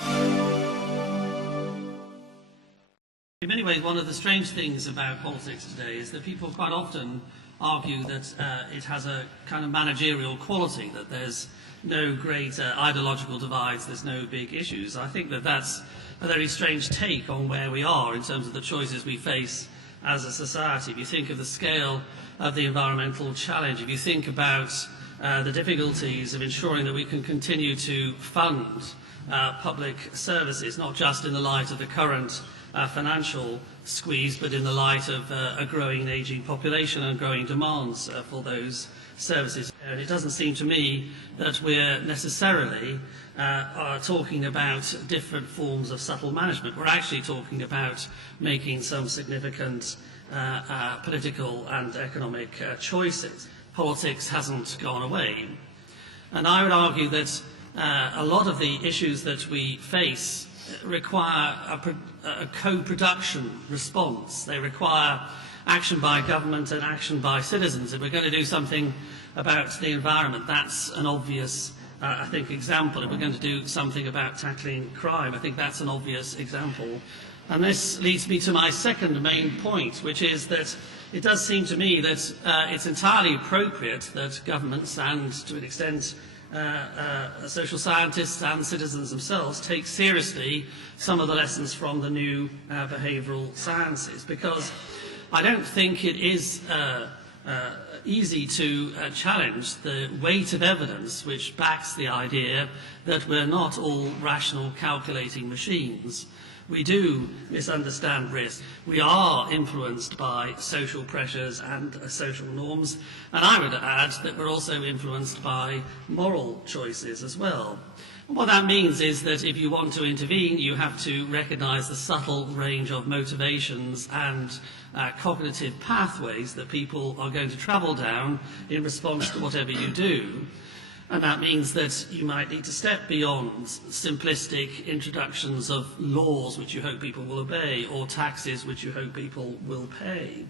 In many ways, one of the strange things about politics today is that people quite often argue that it has a kind of managerial quality, that there's no great ideological divides, there's no big issues. I think that that's a very strange take on where we are in terms of the choices we face as a society. If you think of the scale of the environmental challenge, if you think about the difficulties of ensuring that we can continue to fund public services, not just in the light of the current financial squeeze, but in the light of a growing and ageing population and growing demands for those services. And it doesn't seem to me that we're necessarily talking about different forms of subtle management. We're actually talking about making some significant political and economic choices. Politics hasn't gone away. And I would argue that a lot of the issues that we face require a co-production response. They require action by government and action by citizens. If we're going to do something about the environment, that's an obvious, I think, example. If we're going to do something about tackling crime, I think that's an obvious example. And this leads me to my second main point, which is that it does seem to me that it's entirely appropriate that governments and, to an extent, social scientists and citizens themselves take seriously some of the lessons from the new behavioural sciences, because I don't think it is easy to challenge the weight of evidence which backs the idea that we're not all rational calculating machines. We do misunderstand risk. We are influenced by social pressures and social norms, and I would add that we're also influenced by moral choices as well. And what that means is that if you want to intervene, you have to recognise the subtle range of motivations and cognitive pathways that people are going to travel down in response to whatever you do. And that means that you might need to step beyond simplistic introductions of laws which you hope people will obey, or taxes which you hope people will pay.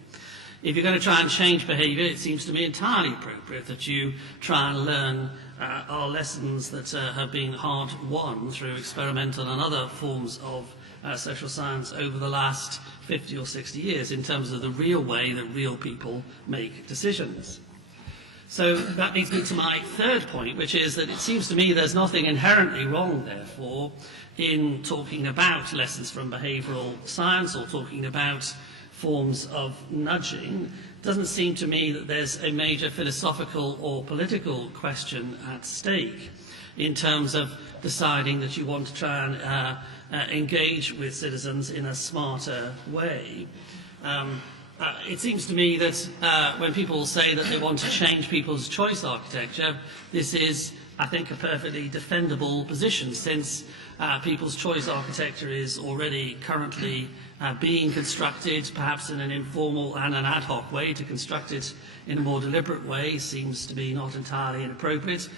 If you're going to try and change behaviour, it seems to me entirely appropriate that you try and learn our lessons that have been hard won through experimental and other forms of social science over the last 50 or 60 years in terms of the real way that real people make decisions. So that leads me to my third point, which is that it seems to me there's nothing inherently wrong, therefore, in talking about lessons from behavioural science or talking about forms of nudging. It doesn't seem to me that there's a major philosophical or political question at stake in terms of deciding that you want to try and engage with citizens in a smarter way. It seems to me that when people say that they want to change people's choice architecture, this is, I think, a perfectly defendable position, since people's choice architecture is already currently being constructed, perhaps in an informal and an ad hoc way. To construct it in a more deliberate way seems to be not entirely inappropriate.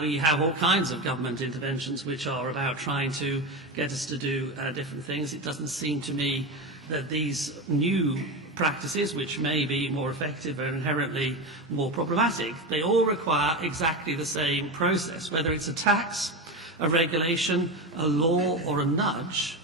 We have all kinds of government interventions which are about trying to get us to do different things. It doesn't seem to me that these new practices, which may be more effective and inherently more problematic, they all require exactly the same process. Whether it's a tax, a regulation, a law, or a nudge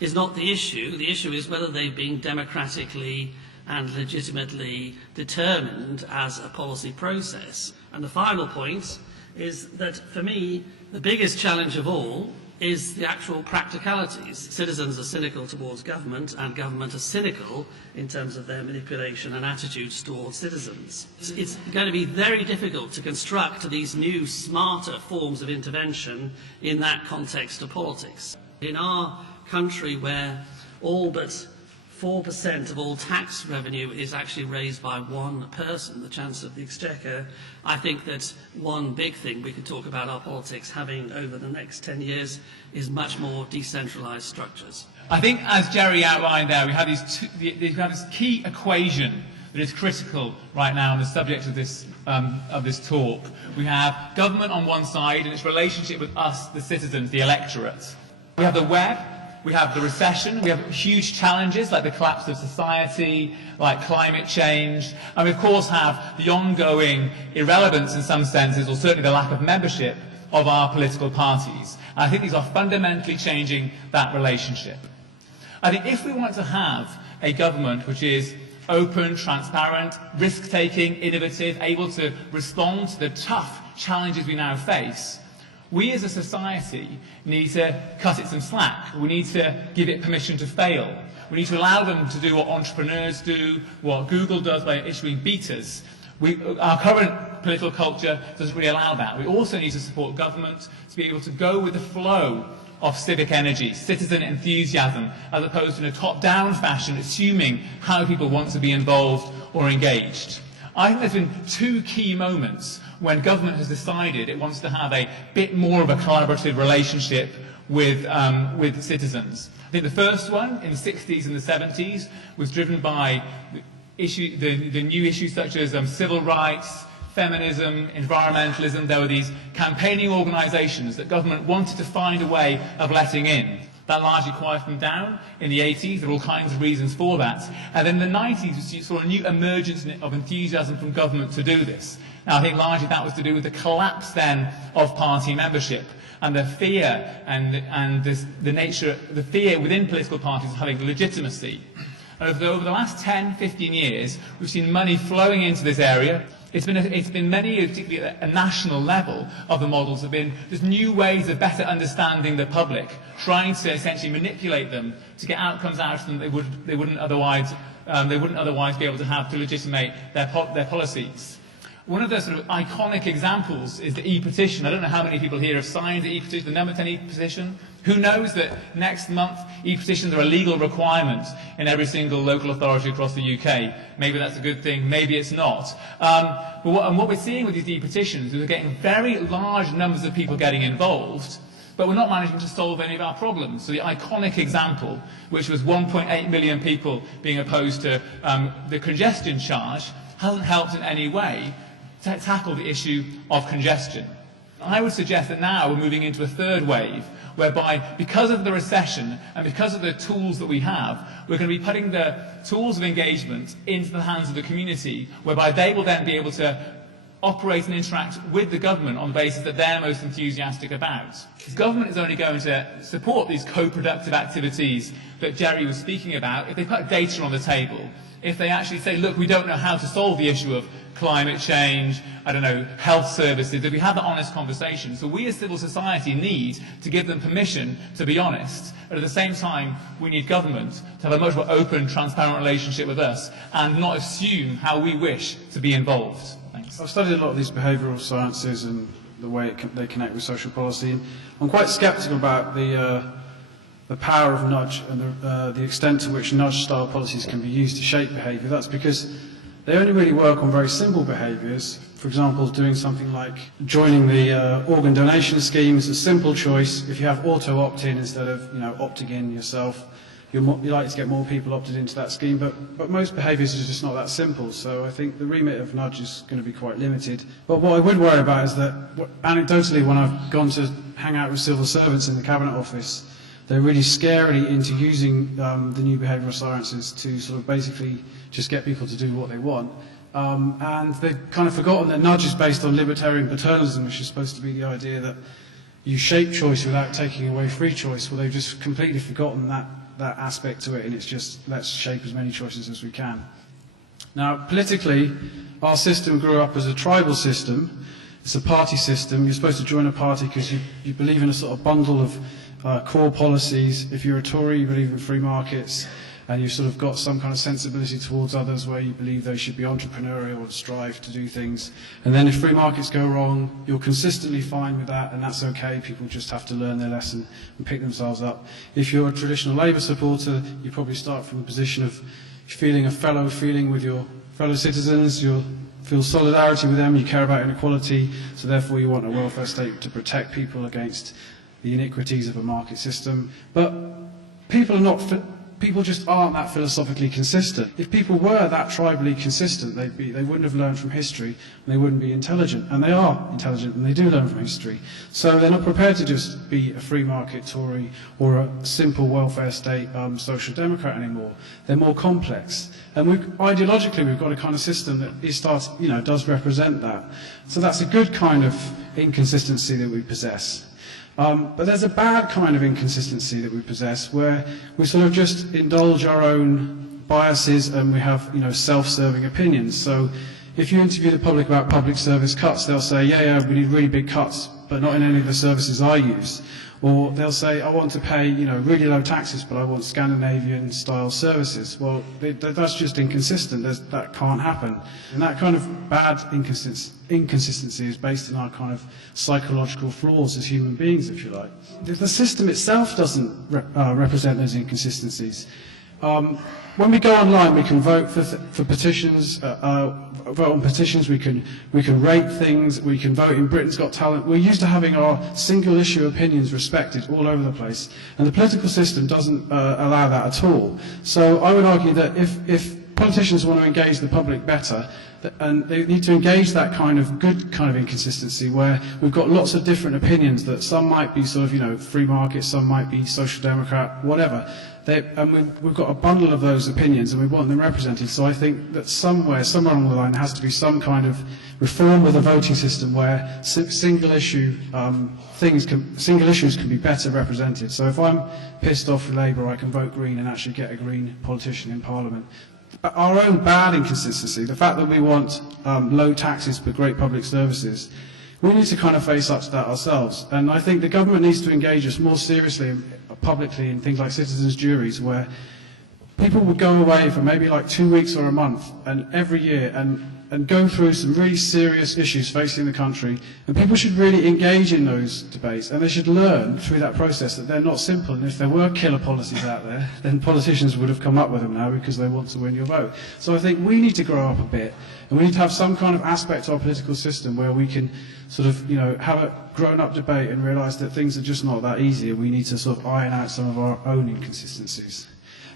is not the issue. The issue is whether they've been democratically and legitimately determined as a policy process. And the final point is that, for me, the biggest challenge of all is the actual practicalities. Citizens are cynical towards government, and government are cynical in terms of their manipulation and attitudes towards citizens. It's going to be very difficult to construct these new, smarter forms of intervention in that context of politics. In our country, where all but 4% of all tax revenue is actually raised by one person, the Chancellor of the Exchequer, I think that one big thing we could talk about our politics having over the next 10 years is much more decentralised structures. I think, as Gerry outlined there, we have this key equation that is critical right now on the subject of this talk. We have government on one side and its relationship with us, the citizens, the electorate. We have the web. We have the recession, we have huge challenges like the collapse of society, like climate change, and we of course have the ongoing irrelevance in some senses, or certainly the lack of membership, of our political parties. And I think these are fundamentally changing that relationship. I think if we want to have a government which is open, transparent, risk-taking, innovative, able to respond to the tough challenges we now face, we as a society need to cut it some slack. We need to give it permission to fail. We need to allow them to do what entrepreneurs do, what Google does by issuing betas. Our current political culture doesn't really allow that. We also need to support government to be able to go with the flow of civic energy, citizen enthusiasm, as opposed to in a top-down fashion, assuming how people want to be involved or engaged. I think there's been two key moments when government has decided it wants to have a bit more of a collaborative relationship with citizens. I think the first one, in the 60s and the 70s, was driven by the new issues such as civil rights, feminism, environmentalism. There were these campaigning organisations that government wanted to find a way of letting in. That largely quieted them down in the 80s. There were all kinds of reasons for that. And then in the 90s, we saw a new emergence of enthusiasm from government to do this. Now, I think largely that was to do with the collapse then of party membership and the fear and the fear within political parties of having legitimacy. And over the last 10, 15 years, we've seen money flowing into this area. It's been many, particularly at a national level, of the models have been just new ways of better understanding the public, trying to essentially manipulate them to get outcomes out of them they wouldn't otherwise be able to have to legitimate their policies. One of the sort of iconic examples is the e-petition. I don't know how many people here have signed the e-petition, the number 10 e-petition. Who knows that next month e-petitions are a legal requirement in every single local authority across the UK? Maybe that's a good thing, maybe it's not. But what we're seeing with these e-petitions is we're getting very large numbers of people getting involved, but we're not managing to solve any of our problems. So the iconic example, which was 1.8 million people being opposed to the congestion charge, hasn't helped in any way to tackle the issue of congestion. I would suggest that now we're moving into a third wave, whereby because of the recession and because of the tools that we have, we're going to be putting the tools of engagement into the hands of the community, whereby they will then be able to operate and interact with the government on the basis that they're most enthusiastic about. The government is only going to support these co-productive activities that Gerry was speaking about if they put data on the table, if they actually say, look, we don't know how to solve the issue of climate change, I don't know, health services, if we have that honest conversation. So we as civil society need to give them permission to be honest, but at the same time we need government to have a much more open, transparent relationship with us and not assume how we wish to be involved. Thanks. I've studied a lot of these behavioural sciences and the way they connect with social policy, and I'm quite sceptical about the power of nudge and the extent to which nudge-style policies can be used to shape behaviour. That's because they only really work on very simple behaviours. For example, doing something like joining the organ donation scheme is a simple choice. If you have auto opt-in instead of opting in yourself, you're likely to get more people opted into that scheme. But most behaviours are just not that simple. So I think the remit of nudge is going to be quite limited. But what I would worry about is that, anecdotally, when I've gone to hang out with civil servants in the Cabinet Office, they're really scarily into using the new behavioural sciences to sort of basically just get people to do what they want. And they've kind of forgotten that nudge is based on libertarian paternalism, which is supposed to be the idea that you shape choice without taking away free choice. Well, they've just completely forgotten that aspect to it, and it's just let's shape as many choices as we can. Now, politically, our system grew up as a tribal system. It's a party system. You're supposed to join a party because you believe in a sort of bundle of core policies. If you're a Tory, you believe in free markets, and you've sort of got some kind of sensibility towards others where you believe they should be entrepreneurial and strive to do things. And then if free markets go wrong, you're consistently fine with that, and that's okay. People just have to learn their lesson and pick themselves up. If you're a traditional Labour supporter, you probably start from a position of feeling a fellow feeling with your fellow citizens. You'll feel solidarity with them. You care about inequality, so therefore you want a welfare state to protect people against the iniquities of a market system. But people just aren't that philosophically consistent. If people were that tribally consistent, they wouldn't have learned from history, and they wouldn't be intelligent. And they are intelligent, and they do learn from history. So they're not prepared to just be a free market Tory or a simple welfare state social democrat anymore. They're more complex. And ideologically, we've got a kind of system that does represent that. So that's a good kind of inconsistency that we possess. But there's a bad kind of inconsistency that we possess where we sort of just indulge our own biases and we have, self-serving opinions. So if you interview the public about public service cuts, they'll say, yeah, we need really big cuts, but not in any of the services I use. Or they'll say, I want to pay, really low taxes, but I want Scandinavian-style services. Well, that's just inconsistent. That can't happen. And that kind of bad inconsistency is based on our kind of psychological flaws as human beings, if you like. The system itself doesn't represent those inconsistencies. When we go online, we can vote for petitions, vote on petitions, we can rate things, we can vote in Britain's Got Talent. We're used to having our single issue opinions respected all over the place, and the political system doesn't allow that at all. So I would argue that if politicians want to engage the public better, and they need to engage that kind of good kind of inconsistency where we've got lots of different opinions, that some might be sort of, free market, some might be social democrat, whatever. And we've got a bundle of those opinions and we want them represented. So I think that somewhere along the line there has to be some kind of reform of the voting system where single issues can be better represented. So if I'm pissed off with Labour, I can vote Green and actually get a Green politician in Parliament. Our own bad inconsistency, the fact that we want low taxes but great public services, we need to kind of face up to that ourselves. And I think the government needs to engage us more seriously publicly in things like citizens' juries, where people would go away for maybe like 2 weeks or a month and every year and go through some really serious issues facing the country, and people should really engage in those debates, and they should learn through that process that they're not simple, and if there were killer policies out there, then politicians would have come up with them now because they want to win your vote. So I think we need to grow up a bit, and we need to have some kind of aspect to our political system where we can sort of, have a grown-up debate and realise that things are just not that easy, and we need to sort of iron out some of our own inconsistencies.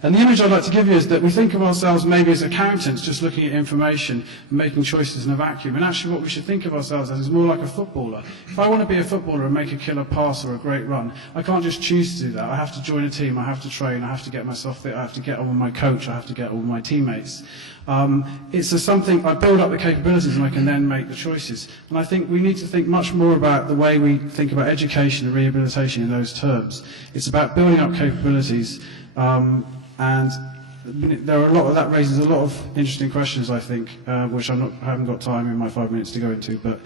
And the image I'd like to give you is that we think of ourselves maybe as accountants, just looking at information and making choices in a vacuum. And actually what we should think of ourselves as is more like a footballer. If I want to be a footballer and make a killer pass or a great run, I can't just choose to do that. I have to join a team, I have to train, I have to get myself fit, I have to get on with my coach, I have to get on with my teammates. It's something, I build up the capabilities and I can then make the choices. And I think we need to think much more about the way we think about education and rehabilitation in those terms. It's about building up capabilities, and there are that raises a lot of interesting questions, I think, which I haven't got time in my 5 minutes to go into, but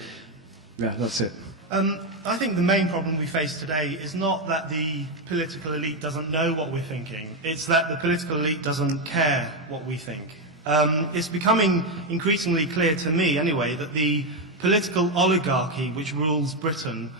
yeah, that's it. I think the main problem we face today is not that the political elite doesn't know what we're thinking, it's that the political elite doesn't care what we think. It's becoming increasingly clear to me, anyway, that the political oligarchy which rules Britain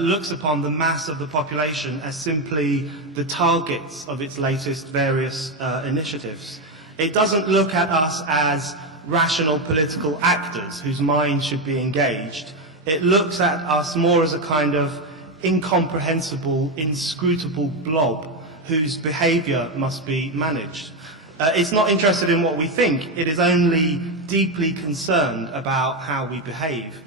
looks upon the mass of the population as simply the targets of its latest various initiatives. It doesn't look at us as rational political actors whose minds should be engaged. It looks at us more as a kind of incomprehensible, inscrutable blob whose behaviour must be managed. It's not interested in what we think, it is only deeply concerned about how we behave.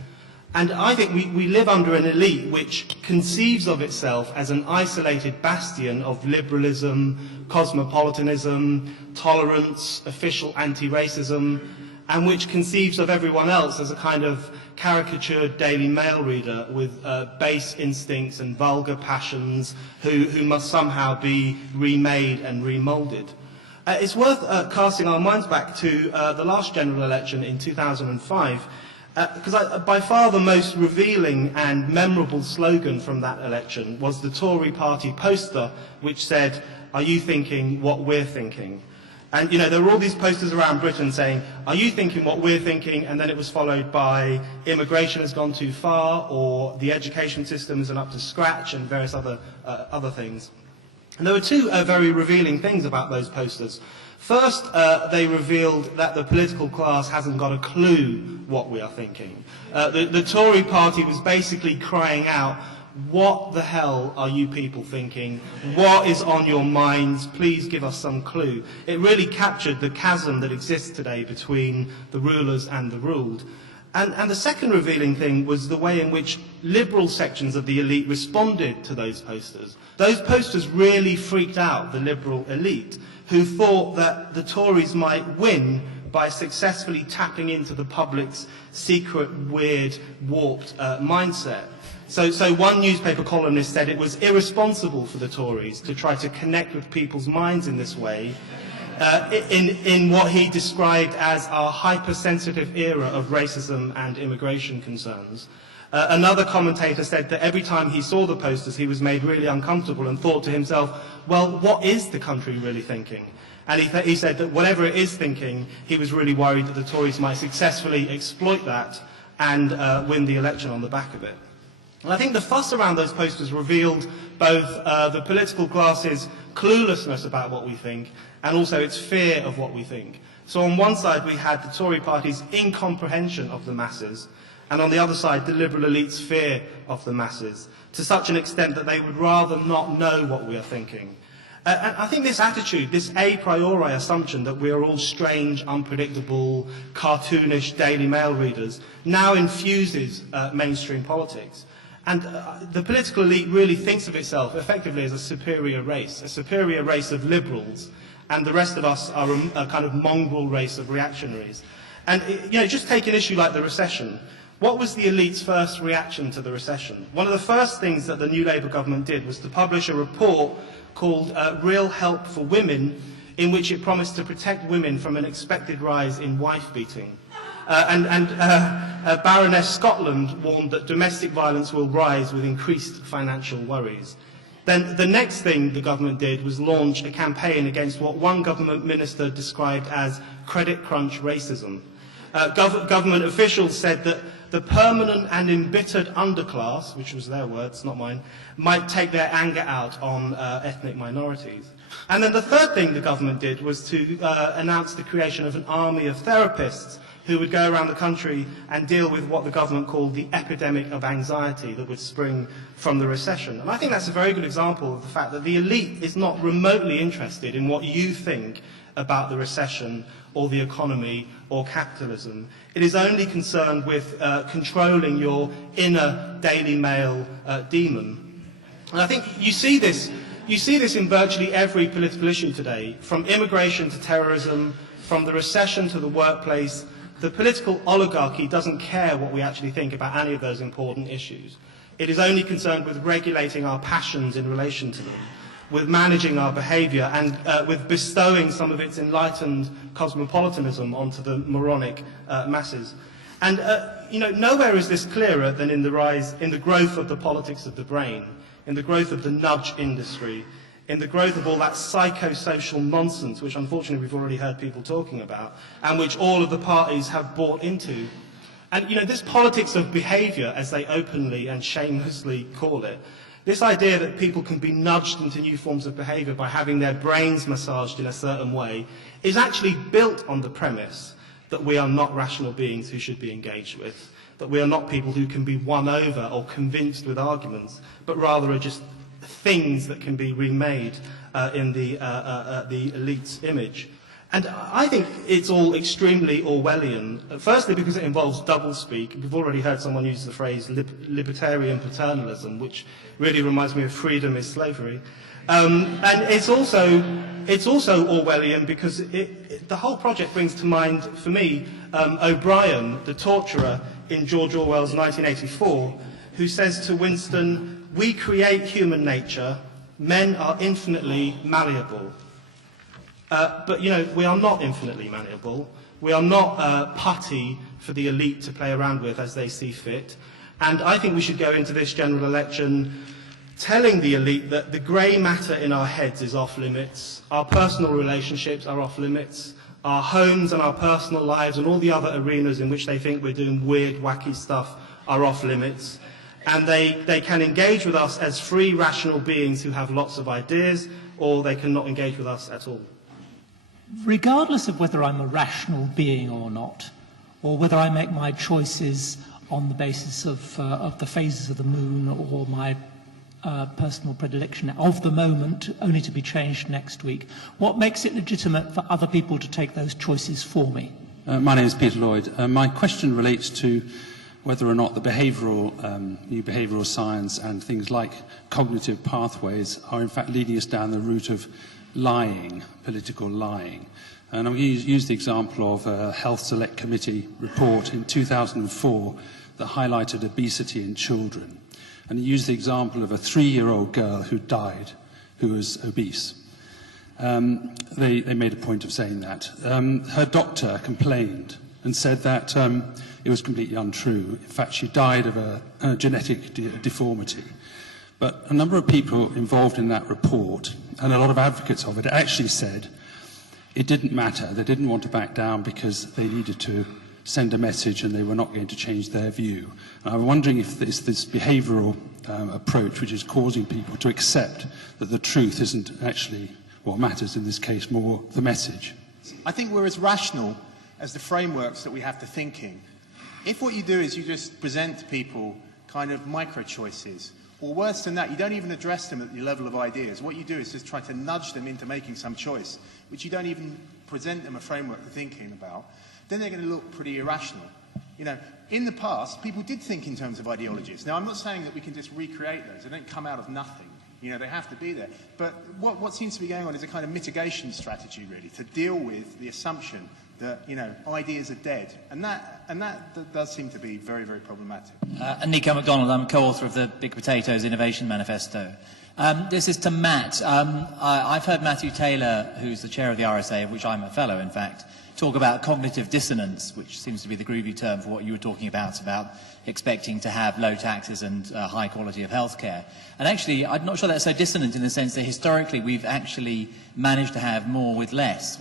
And I think we live under an elite which conceives of itself as an isolated bastion of liberalism, cosmopolitanism, tolerance, official anti-racism, and which conceives of everyone else as a kind of caricatured Daily Mail reader with base instincts and vulgar passions who must somehow be remade and remoulded. It's worth casting our minds back to the last general election in 2005, because by far the most revealing and memorable slogan from that election was the Tory party poster which said, "Are you thinking what we're thinking?" And there were all these posters around Britain saying, "Are you thinking what we're thinking?" And then it was followed by "Immigration has gone too far," or "The education system isn't up to scratch," and various other things. And there were two very revealing things about those posters. First, they revealed that the political class hasn't got a clue what we are thinking. The Tory party was basically crying out, "What the hell are you people thinking? What is on your minds? Please give us some clue." It really captured the chasm that exists today between the rulers and the ruled. And the second revealing thing was the way in which liberal sections of the elite responded to those posters. Those posters really freaked out the liberal elite, who thought that the Tories might win by successfully tapping into the public's secret, weird, warped mindset. So one newspaper columnist said it was irresponsible for the Tories to try to connect with people's minds in this way, in what he described as our hypersensitive era of racism and immigration concerns. Another commentator said that every time he saw the posters, he was made really uncomfortable and thought to himself, well, what is the country really thinking? And he said that whatever it is thinking, he was really worried that the Tories might successfully exploit that and win the election on the back of it. And I think the fuss around those posters revealed both the political class's cluelessness about what we think and also its fear of what we think. So on one side we had the Tory party's incomprehension of the masses, and on the other side the liberal elite's fear of the masses, to such an extent that they would rather not know what we are thinking. And I think this attitude, this a priori assumption that we are all strange, unpredictable, cartoonish Daily Mail readers, now infuses mainstream politics. And the political elite really thinks of itself effectively as a superior race of liberals, and the rest of us are a kind of mongrel race of reactionaries. And just take an issue like the recession. What was the elite's first reaction to the recession? One of the first things that the New Labour government did was to publish a report called Real Help for Women, in which it promised to protect women from an expected rise in wife-beating. Baroness Scotland warned that domestic violence will rise with increased financial worries. Then the next thing the government did was launch a campaign against what one government minister described as credit crunch racism. Government officials said that the permanent and embittered underclass, which was their words, not mine, might take their anger out on ethnic minorities. And then the third thing the government did was to announce the creation of an army of therapists who would go around the country and deal with what the government called the epidemic of anxiety that would spring from the recession. And I think that's a very good example of the fact that the elite is not remotely interested in what you think about the recession or the economy or capitalism. It is only concerned with controlling your inner Daily Mail demon. And I think you see this in virtually every political issue today, from immigration to terrorism, from the recession to the workplace. The political oligarchy doesn't care what we actually think about any of those important issues. It is only concerned with regulating our passions in relation to them, with managing our behaviour, and with bestowing some of its enlightened cosmopolitanism onto the moronic masses. And nowhere is this clearer than in the growth of the politics of the brain, in the growth of the nudge industry, in the growth of all that psychosocial nonsense, which unfortunately we've already heard people talking about, and which all of the parties have bought into. And this politics of behaviour, as they openly and shamelessly call it, this idea that people can be nudged into new forms of behaviour by having their brains massaged in a certain way, is actually built on the premise that we are not rational beings who should be engaged with, that we are not people who can be won over or convinced with arguments, but rather are just things that can be remade in the elite's image. And I think it's all extremely Orwellian, firstly because it involves doublespeak. We've already heard someone use the phrase libertarian paternalism, which really reminds me of freedom is slavery. And it's also Orwellian because the whole project brings to mind, for me, O'Brien, the torturer in George Orwell's 1984, who says to Winston, "We create human nature, men are infinitely malleable." But we are not infinitely malleable. We are not putty for the elite to play around with as they see fit. And I think we should go into this general election telling the elite that the grey matter in our heads is off limits, our personal relationships are off limits, our homes and our personal lives and all the other arenas in which they think we're doing weird, wacky stuff are off limits. And they can engage with us as free, rational beings who have lots of ideas, or they cannot engage with us at all. Regardless of whether I'm a rational being or not, or whether I make my choices on the basis of the phases of the moon or my personal predilection of the moment, only to be changed next week, what makes it legitimate for other people to take those choices for me? My name is Peter Lloyd. My question relates to whether or not the new behavioural science and things like cognitive pathways are in fact leading us down the route of lying, political lying. And I'm going to use the example of a Health Select Committee report in 2004 that highlighted obesity in children. And it used the example of a 3-year-old girl who died, who was obese. They made a point of saying that. Her doctor complained and said that it was completely untrue. In fact, she died of a genetic deformity. But a number of people involved in that report, and a lot of advocates of it, actually said it didn't matter. They didn't want to back down because they needed to send a message and they were not going to change their view. And I'm wondering if it's this behavioural approach which is causing people to accept that the truth isn't actually what matters, in this case, more the message. I think we're as rational as the frameworks that we have to think in. If what you do is you just present to people kind of micro-choices, or worse than that, you don't even address them at the level of ideas. What you do is just try to nudge them into making some choice, which you don't even present them a framework for thinking about, then they're going to look pretty irrational. You know, in the past, people did think in terms of ideologies. Now, I'm not saying that we can just recreate those. They don't come out of nothing. You know, they have to be there. But what seems to be going on is a kind of mitigation strategy, really, to deal with the assumption that, you know, ideas are dead. And that does seem to be very, very problematic. Nico MacDonald, I'm co-author of the Big Potatoes Innovation Manifesto. This is to Matt. I've heard Matthew Taylor, who's the chair of the RSA, of which I'm a fellow, in fact, talk about cognitive dissonance, which seems to be the groovy term for what you were talking about expecting to have low taxes and high quality of healthcare. And actually, I'm not sure that's so dissonant in the sense that historically we've actually managed to have more with less.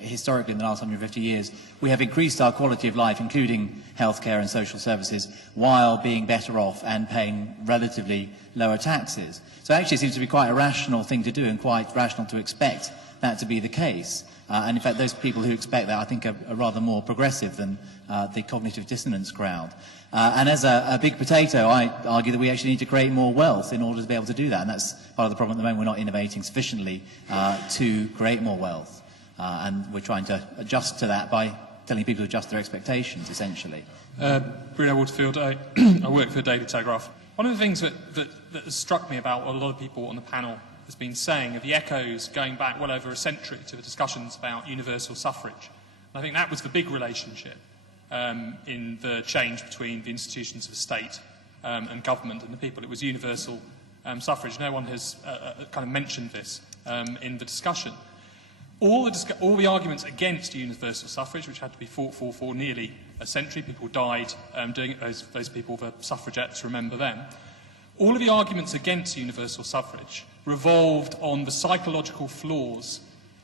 Historically in the last 150 years, we have increased our quality of life, including healthcare and social services, while being better off and paying relatively lower taxes. So actually it seems to be quite a rational thing to do and quite rational to expect that to be the case. And in fact, those people who expect that, I think, are rather more progressive than the cognitive dissonance crowd. And as a big potato, I argue that we actually need to create more wealth in order to be able to do that. And that's part of the problem at the moment. We're not innovating sufficiently to create more wealth. And we're trying to adjust to that by telling people to adjust their expectations, essentially. Bruno Waterfield, I work for the Daily Telegraph. One of the things that has struck me about what a lot of people on the panel has been saying are the echoes going back well over a century to the discussions about universal suffrage. And I think that was the big relationship in the change between the institutions of the state and government and the people. It was universal suffrage. No one has kind of mentioned this in the discussion. All the arguments against universal suffrage, which had to be fought for nearly a century, people died doing it, those people, the suffragettes, remember them. All of the arguments against universal suffrage revolved on the psychological flaws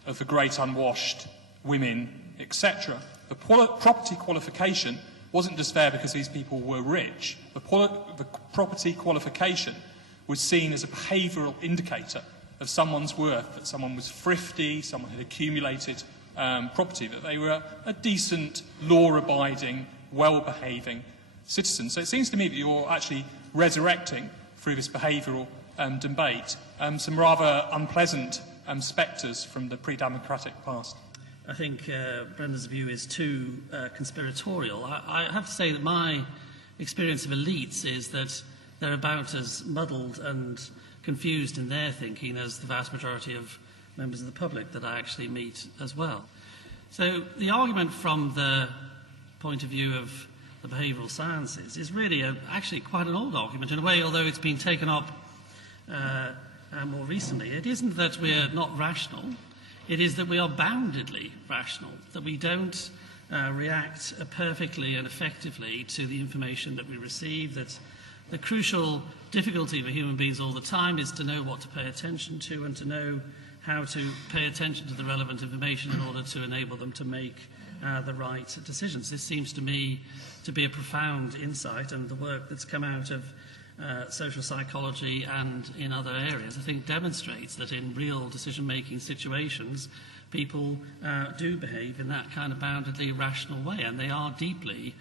of the great unwashed, women, etc. The property qualification wasn't just there because these people were rich. The property qualification was seen as a behavioural indicator of someone's worth, that someone was thrifty, someone had accumulated property, that they were a decent, law-abiding, well-behaving citizen. So it seems to me that you're actually resurrecting, through this behavioural debate, some rather unpleasant spectres from the pre-democratic past. I think Brendan's view is too conspiratorial. I have to say that my experience of elites is that they're about as muddled and confused in their thinking as the vast majority of members of the public that I actually meet as well. So the argument from the point of view of the behavioural sciences is really actually quite an old argument in a way, although it's been taken up more recently. It isn't that we're not rational, it is that we are boundedly rational, that we don't react perfectly and effectively to the information that we receive, that the crucial difficulty for human beings all the time is to know what to pay attention to and to know how to pay attention to the relevant information in order to enable them to make the right decisions. This seems to me to be a profound insight, and the work that's come out of social psychology and in other areas, I think, demonstrates that in real decision-making situations, people do behave in that kind of boundedly rational way, and they are deeply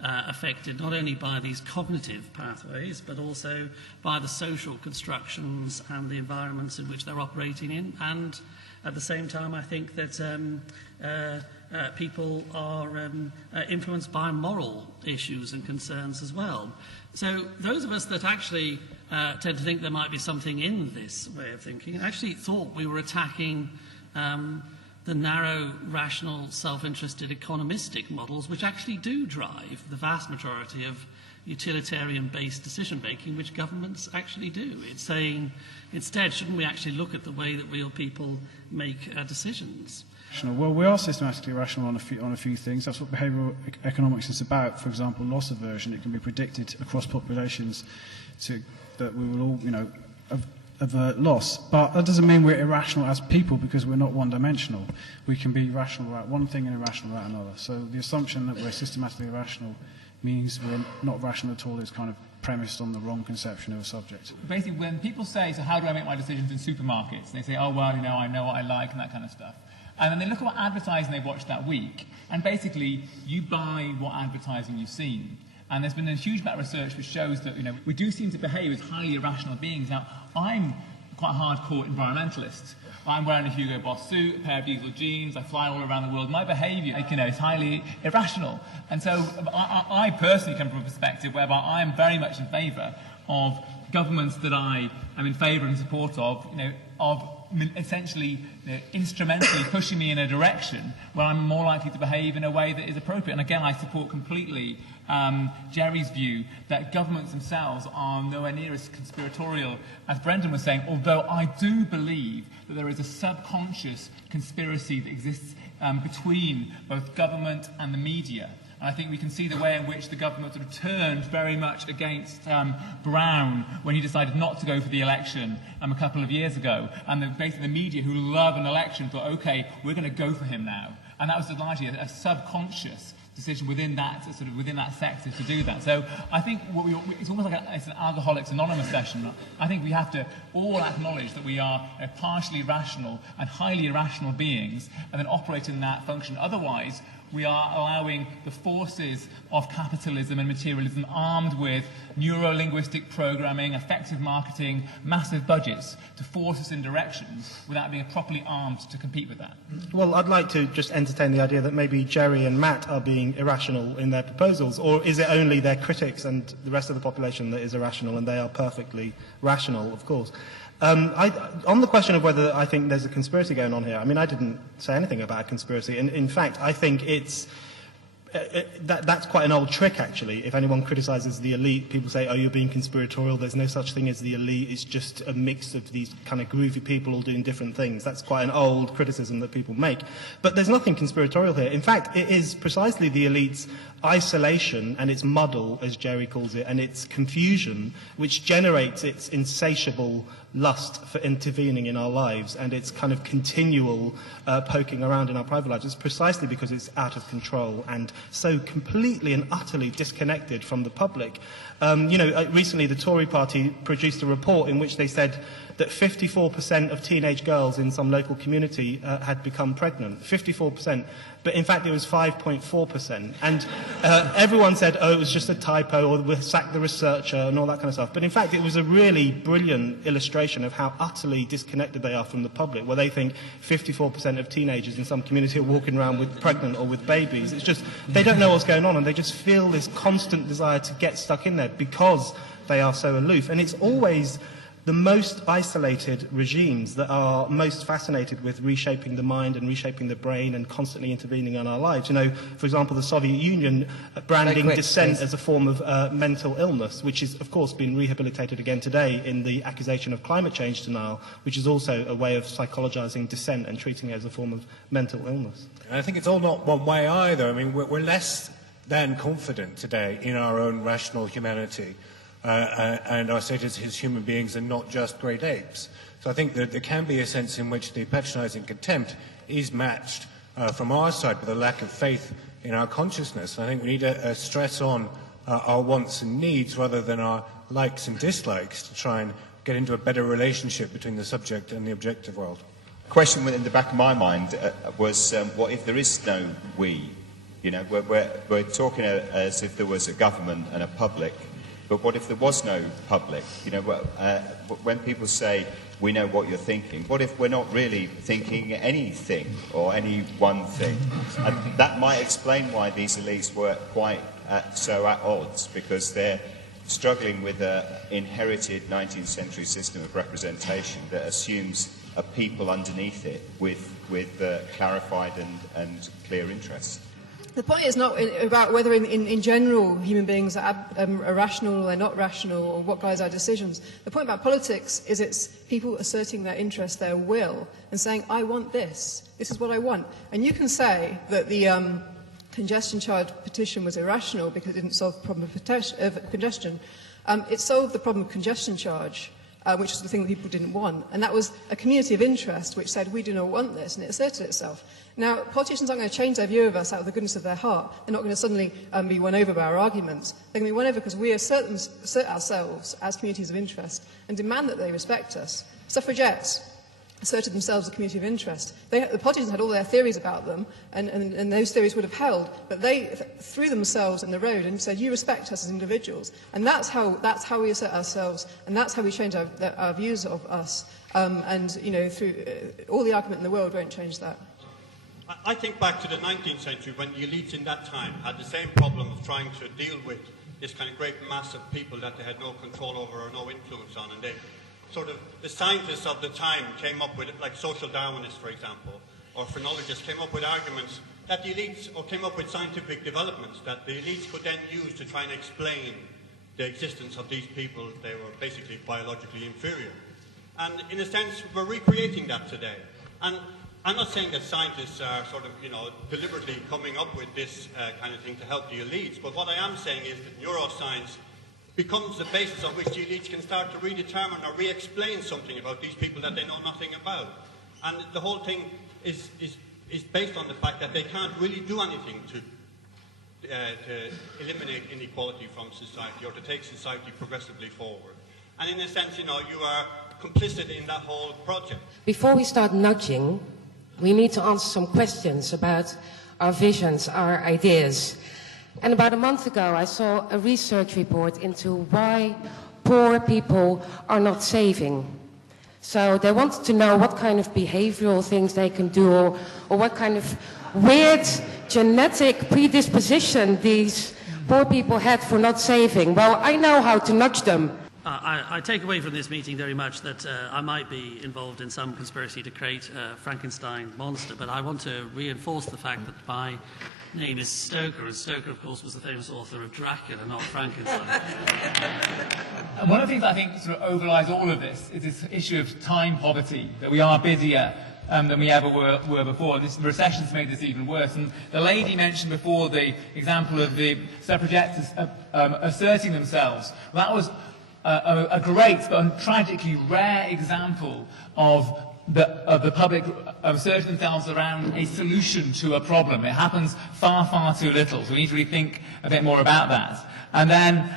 affected not only by these cognitive pathways, but also by the social constructions and the environments in which they're operating in. And at the same time, I think that people are influenced by moral issues and concerns as well. So those of us that actually tend to think there might be something in this way of thinking actually thought we were attacking the narrow, rational, self-interested economistic models which actually do drive the vast majority of utilitarian-based decision-making which governments actually do. It's saying, instead, shouldn't we actually look at the way that real people make decisions? Well, we are systematically rational on a few things. That's what behavioural economics is about. For example, loss aversion. It can be predicted across populations that we will all, avert loss. But that doesn't mean we're irrational as people, because we're not one-dimensional. We can be rational about one thing and irrational about another. So the assumption that we're systematically irrational means we're not rational at all is kind of premised on the wrong conception of a subject. Basically, when people say, so how do I make my decisions in supermarkets? They say, oh, well, I know what I like and that kind of stuff. And then they look at what advertising they watched that week, and basically you buy what advertising you've seen. And there's been a huge amount of research which shows that we do seem to behave as highly irrational beings. Now, I'm quite a hardcore environmentalist. I'm wearing a Hugo Boss suit, a pair of diesel jeans, I fly all around the world. My behaviour, is highly irrational. And so I personally come from a perspective whereby I am very much in favour of governments that I am in favour and support of essentially instrumentally pushing me in a direction where I'm more likely to behave in a way that is appropriate. And again, I support completely Gerry's view that governments themselves are nowhere near as conspiratorial as Brendan was saying, although I do believe that there is a subconscious conspiracy that exists between both government and the media. And I think we can see the way in which the government sort of turned very much against Brown when he decided not to go for the election a couple of years ago. And basically the media, who love an election, thought, OK, we're going to go for him now. And that was largely a subconscious decision within that sector to do that. So I think it's almost like it's an Alcoholics Anonymous session. I think we have to all acknowledge that we are partially rational and highly irrational beings, and then operate in that function. Otherwise, we are allowing the forces of capitalism and materialism, armed with neuro-linguistic programming, effective marketing, massive budgets, to force us in directions without being properly armed to compete with that. Well, I'd like to just entertain the idea that maybe Gerry and Matt are being irrational in their proposals, or is it only their critics and the rest of the population that is irrational, and they are perfectly rational, of course? On the question of whether I think there's a conspiracy going on here, I didn't say anything about a conspiracy. In fact, I think that's quite an old trick, actually. If anyone criticises the elite, people say, oh, you're being conspiratorial. There's no such thing as the elite. It's just a mix of these kind of groovy people all doing different things. That's quite an old criticism that people make. But there's nothing conspiratorial here. In fact, it is precisely the elite's isolation and its muddle, as Gerry calls it, and its confusion, which generates its insatiable lust for intervening in our lives and its kind of continual poking around in our private lives. It's precisely because it's out of control and so completely and utterly disconnected from the public. Recently the Tory party produced a report in which they said that 54% of teenage girls in some local community had become pregnant. 54%. But in fact, it was 5.4%. And everyone said, oh, it was just a typo, or we'll sack the researcher, and all that kind of stuff. But in fact, it was a really brilliant illustration of how utterly disconnected they are from the public, where they think 54% of teenagers in some community are walking around with pregnant or with babies. It's just, they don't know what's going on, and they just feel this constant desire to get stuck in there because they are so aloof. And it's always the most isolated regimes that are most fascinated with reshaping the mind and reshaping the brain and constantly intervening in our lives. For example, the Soviet Union branding dissent as a form of mental illness, which is, of course, been rehabilitated again today in the accusation of climate change denial, which is also a way of psychologizing dissent and treating it as a form of mental illness. And I think it's all not one way either. We're less than confident today in our own rational humanity. And our status as human beings and not just great apes. So I think that there can be a sense in which the patronising contempt is matched from our side with a lack of faith in our consciousness. I think we need to stress on our wants and needs rather than our likes and dislikes to try and get into a better relationship between the subject and the objective world. The question in the back of my mind was, what if there is no we? We're talking as if there was a government and a public. But what if there was no public? When people say, we know what you're thinking, what if we're not really thinking anything or any one thing? And that might explain why these elites were quite so at odds, because they're struggling with an inherited 19th century system of representation that assumes a people underneath it with clarified and clear interests. The point is not about whether in general human beings are rational or they're not rational or what guides our decisions. The point about politics is it's people asserting their interest, their will, and saying, I want this. This is what I want. And you can say that the congestion charge petition was irrational because it didn't solve the problem of congestion. It solved the problem of congestion charge, which was the thing that people didn't want. And that was a community of interest which said, we do not want this, and it asserted itself. Now, politicians aren't going to change their view of us out of the goodness of their heart. They're not going to suddenly be won over by our arguments. They're going to be won over because we assert ourselves as communities of interest and demand that they respect us. Suffragettes asserted themselves as a community of interest. The politicians had all their theories about them, and those theories would have held, but they threw themselves in the road and said, you respect us as individuals. And that's how we assert ourselves, and that's how we change our views of us. And, you know, through all the argument in the world won't change that. I think back to the 19th century when the elites in that time had the same problem of trying to deal with this kind of great mass of people that they had no control over or no influence on. And they sort of, the scientists of the time came up with, like social Darwinists, for example, or phrenologists came up with arguments that the elites, or came up with scientific developments that the elites could then use to try and explain the existence of these people. They were basically biologically inferior. And in a sense, we're recreating that today. And I'm not saying that scientists are sort of, you know, deliberately coming up with this kind of thing to help the elites, but what I am saying is that neuroscience becomes the basis on which the elites can start to redetermine or re-explain something about these people that they know nothing about. And the whole thing is based on the fact that they can't really do anything to eliminate inequality from society or to take society progressively forward. And in a sense, you know, you are complicit in that whole project. Before we start nudging, we need to answer some questions about our visions, our ideas. And about a month ago, I saw a research report into why poor people are not saving. So they wanted to know what kind of behavioural things they can do, or what kind of weird genetic predisposition these poor people had for not saving. Well, I know how to nudge them. I take away from this meeting very much that I might be involved in some conspiracy to create a Frankenstein monster, but I want to reinforce the fact that my name is Stoker, and Stoker, of course, was the famous author of Dracula, not Frankenstein. And one of the things I think sort of overlies all of this is this issue of time poverty, that we are busier than we ever were before. The recession's made this even worse. And the lady mentioned before the example of the suffragettes asserting themselves. That was a great but tragically rare example of the public asserting themselves around a solution to a problem. It happens far, far too little, so we need to rethink a bit more about that. And then,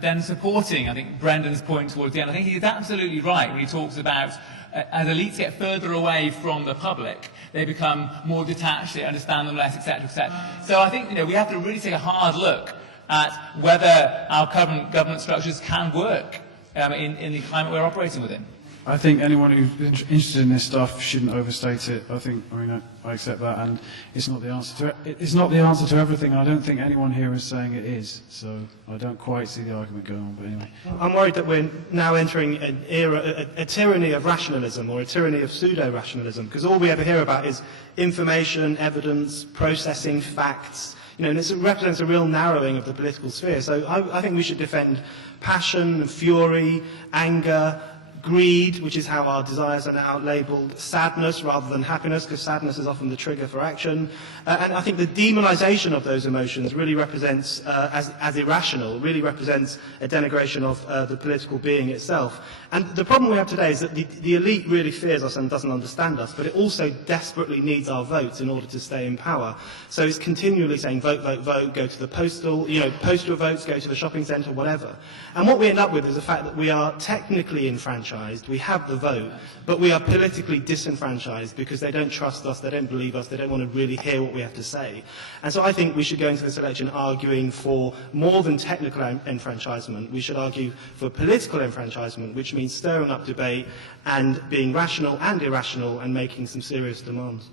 then supporting, I think, Brendan's point towards the end. I think he's absolutely right when he talks about as elites get further away from the public, they become more detached, they understand them less, etc., etc. So I think, you know, we have to really take a hard look at whether our current government structures can work in the climate we're operating within. I think anyone who's interested in this stuff shouldn't overstate it. I accept that, and it's not the answer to it. It's not the answer to everything. I don't think anyone here is saying it is. So I don't quite see the argument going on. But anyway, I'm worried that we're now entering an era, a tyranny of rationalism, or a tyranny of pseudo-rationalism, because all we ever hear about is information, evidence, processing facts. You know, and it represents a real narrowing of the political sphere. So I think we should defend passion, fury, anger, greed, which is how our desires are now labelled, sadness rather than happiness, because sadness is often the trigger for action. And I think the demonisation of those emotions really represents, as irrational, really represents a denigration of the political being itself. And the problem we have today is that the elite really fears us and doesn't understand us, but it also desperately needs our votes in order to stay in power. So it's continually saying, vote, vote, vote, go to the postal, you know, postal votes, go to the shopping centre, whatever. And what we end up with is the fact that we are technically enfranchised, we have the vote, but we are politically disenfranchised because they don't trust us, they don't believe us, they don't want to really hear what we have to say. And so I think we should go into this election arguing for more than technical enfranchisement. We should argue for political enfranchisement, which means stirring up debate and being rational and irrational and making some serious demands.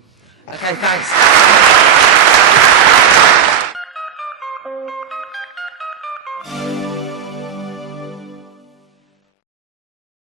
Okay, thanks.